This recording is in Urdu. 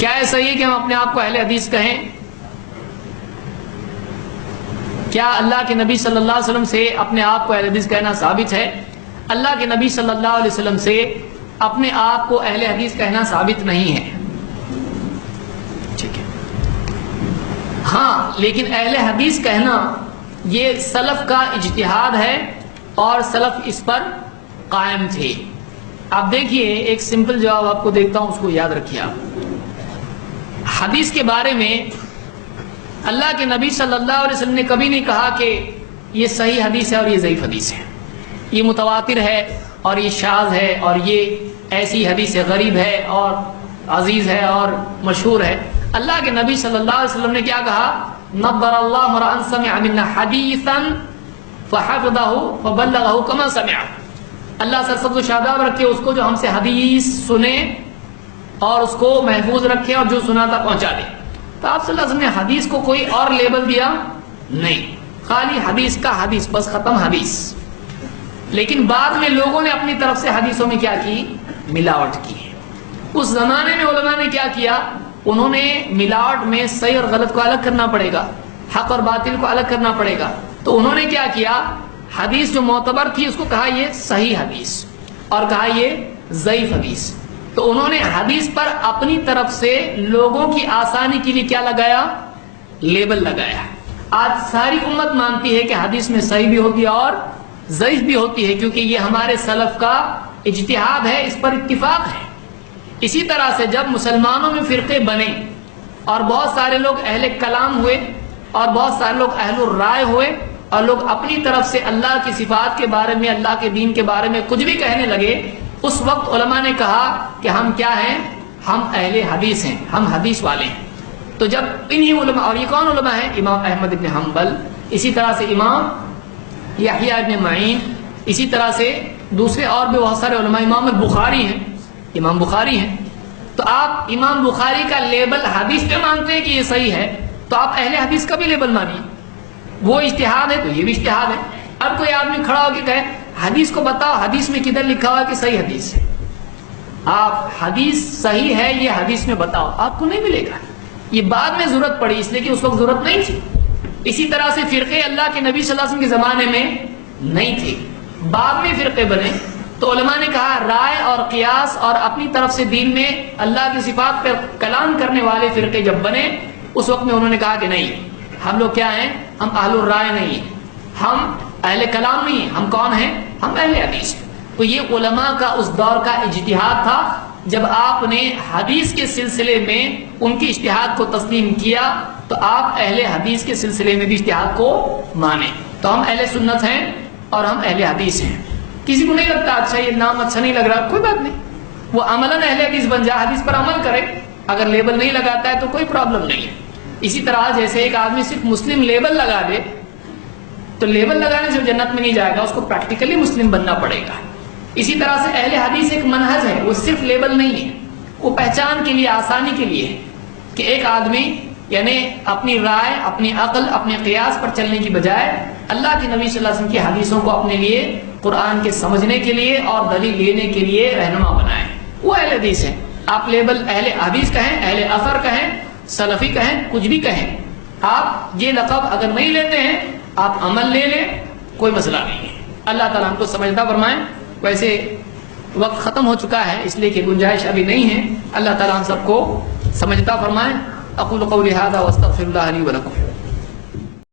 کیا ایسا ہی ہے کہ ہم اپنے آپ کو اہل حدیث کہیں؟ کیا اللہ کے نبی صلی اللہ علیہ وسلم سے اپنے آپ کو اہل حدیث کہنا ثابت ہے؟ اللہ کے نبی صلی اللہ علیہ وسلم سے اپنے آپ کو اہل حدیث کہنا ثابت نہیں ہے. ٹھیک ہے. ہاں لیکن اہل حدیث کہنا یہ سلف کا اجتہاد ہے اور سلف اس پر قائم تھے. آپ دیکھیے ایک سمپل جواب آپ کو دیکھتا ہوں، اس کو یاد رکھیے. آپ حدیث کے بارے میں اللہ کے نبی صلی اللہ علیہ وسلم نے کبھی نہیں کہا کہ یہ صحیح حدیث ہے اور یہ ضعیف حدیث ہے، یہ متواتر ہے اور یہ شاذ ہے، اور یہ ایسی حدیث غریب ہے اور عزیز ہے اور مشہور ہے. اللہ کے نبی صلی اللہ علیہ وسلم نے کیا کہا؟ نبر اللہ امرأ سمع منا حدیثا فحفظہ فبلغہ کما سمع. اللہ سرسبز و شاداب رکھے اس کو جو ہم سے حدیث سنے اور اس کو محفوظ رکھے اور جو سنا تھا پہنچا دے. تو آپ صلی اللہ علیہ وسلم نے حدیث کو کوئی اور لیبل دیا نہیں، خالی حدیث کا حدیث، بس ختم حدیث. لیکن بعد میں لوگوں نے اپنی طرف سے حدیثوں میں کیا کی؟ ملاوٹ کی. اس زمانے میں علماء نے کیا کیا؟ انہوں نے ملاوٹ میں صحیح اور غلط کو الگ کرنا پڑے گا، حق اور باطل کو الگ کرنا پڑے گا. تو انہوں نے کیا کیا؟ حدیث جو معتبر تھی اس کو کہا یہ صحیح حدیث اور کہا یہ ضعیف حدیث. تو انہوں نے حدیث پر اپنی طرف سے لوگوں کی آسانی کے لیے کیا لگایا؟ لیبل لگایا. آج ساری امت مانتی ہے کہ حدیث میں صحیح بھی ہوتی ہے اور ضعیف بھی ہوتی ہے، کیونکہ یہ ہمارے سلف کا اجتہاد ہے، اس پر اتفاق ہے. اسی طرح سے جب مسلمانوں میں فرقے بنے اور بہت سارے لوگ اہل کلام ہوئے اور بہت سارے لوگ اہل الرائے ہوئے اور لوگ اپنی طرف سے اللہ کی صفات کے بارے میں، اللہ کے دین کے بارے میں کچھ بھی کہنے لگے، اس وقت علماء نے کہا کہ ہم کیا ہیں؟ ہم اہل حدیث ہیں، ہم حدیث والے ہیں. تو جب انہی علماء، اور یہ کون علماء ہیں؟ امام احمد ابن حنبل، اسی طرح سے امام یحییٰ ابن معین، اسی طرح سے دوسرے اور بھی بہت سارے علماء، امام البخاری ہیں، امام بخاری ہیں. تو آپ امام بخاری کا لیبل حدیث پہ مانتے ہیں کہ یہ صحیح ہے، تو آپ اہل حدیث کا بھی لیبل مانیے. وہ اجتہاد ہے تو یہ بھی اجتہاد ہے. اب کوئی آدمی کھڑا ہو کے کہے حدیث کو بتاؤ، حدیث میں کدھر لکھا ہوا کہ صحیح حدیث ہے؟ آپ حدیث صحیح ہے یہ حدیث میں بتاؤ، آپ کو نہیں ملے گا. یہ بعد میں ضرورت پڑی، اس لیے کہ اس وقت ضرورت نہیں تھی. اسی طرح سے فرقے اللہ کے نبی صلی اللہ علیہ وسلم کے زمانے میں نہیں تھے، بعد میں فرقے بنے. تو علماء نے کہا رائے اور قیاس اور اپنی طرف سے دین میں اللہ کی صفات پر کلام کرنے والے فرقے جب بنے، اس وقت میں انہوں نے کہا کہ نہیں، ہم لوگ کیا ہیں؟ ہم اہل الرائے نہیں ہیں، ہم اہل کلام نہیں ہیں، ہم کون ہیں؟ ہم اہل حدیث ہیں. تو یہ علماء کا اس دور کا اجتہاد تھا. جب آپ نے حدیث کے سلسلے میں ان کے اجتہاد کو تسلیم کیا تو آپ اہل حدیث کے سلسلے میں بھی اجتہاد کو مانیں. تو ہم اہل سنت ہیں اور ہم اہل حدیث ہیں. کسی کو نہیں لگتا اچھا یہ نام اچھا نہیں لگ رہا، کوئی بات نہیں، وہ عملاً اہل حدیث بن جائے، حدیث پر عمل کرے. اگر لیبل نہیں لگاتا ہے تو کوئی پرابلم نہیں ہے. اسی طرح جیسے ایک آدمی صرف مسلم لیبل لگا دے تو لیبل لگانے سے جنت میں نہیں جائے گا، اس کو پریکٹیکلی مسلم بننا پڑے گا. اسی طرح سے اہل حدیث ایک منہج ہے، وہ صرف لیبل نہیں ہے، وہ پہچان کے لیے، آسانی کے لیے ہے کہ ایک آدمی یعنی اپنی رائے، اپنی عقل، اپنے قیاس پر چلنے کی بجائے اللہ کے نبی صلی اللہ علیہ وسلم کی حدیثوں کو اپنے لیے قرآن کے سمجھنے کے لیے اور دلیل لینے کے لیے رہنما بنائیں. وہ اہل حدیث ہیں. آپ لیبل اہل حدیث کہیں، اہل اثر کہیں، سلفی کہیں، کچھ بھی کہیں، آپ یہ لقب اگر نہیں لیتے ہیں آپ عمل لے لیں، کوئی مسئلہ نہیں ہے. اللہ تعالیٰ ہم کو سمجھتا فرمائیں. ویسے وقت ختم ہو چکا ہے اس لیے کہ گنجائش ابھی نہیں ہے. اللہ تعالیٰ ہم سب کو سمجھتا فرمائیں. اقول قولی ھذا واستغفر اللہ لی ولکم.